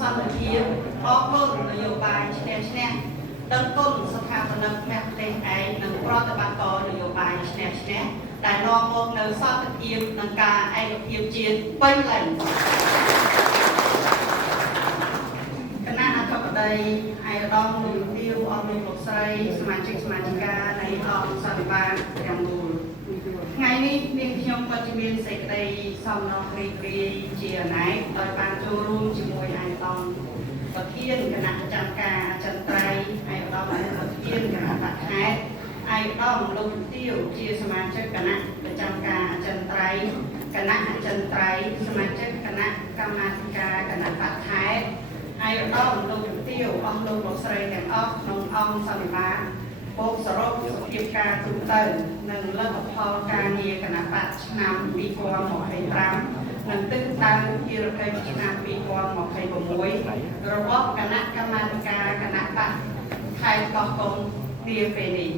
សន្តិភាពអបគុណនយោបាយឈ្នះឈ្នះដឹងគុណស្ថាបនិកផ្នែកប្រទេសឯងនិងប្រតិបត្តិការនយោបាយឈ្នះឈ្នះដែលនាំមកនៅសន្តិភាពនិងការឯកភាពជាតិពេញលេញគណៈអធិបតីឯកឧត្តមលោកទាវអមលោកស្រីសមាជិកនៃអង្គសន្តិបាលទាំងមូលថ្ងៃនេះនាងខ្ញុំក៏ជាមានសេចក្តីសំណរីករាយជាណែកដោយបានចូលរួមជាមួយឯកឧត្តមប្រធានគណៈប្រចាំការអចិន្ត្រៃយ៍ឯកឧត្តមប្រធានគណៈបកខេត្តឯកឧត្តមលោកទាវជាសមាជិកគណៈប្រចាំការអចិន្ត្រៃយ៍គណៈអចិន្ត្រៃយ៍សមាជិកគណៈកម្មាធិការគណៈបកខេត្តឯកឧត្តមលោកទាវអស់លោកលោកស្រីទាំងអស់ក្នុងអង្គសន្និបាតបូកសរុបសុខភាពការទូទៅនិងលទ្ធផលការងារគណៈបកឆ្នាំ2025និងទិសដៅភារកិច្ចឆ្នាំ2026របស់គណៈកម្មាធិការគណៈបកខេត្តកោះកុងនាពេលនេះ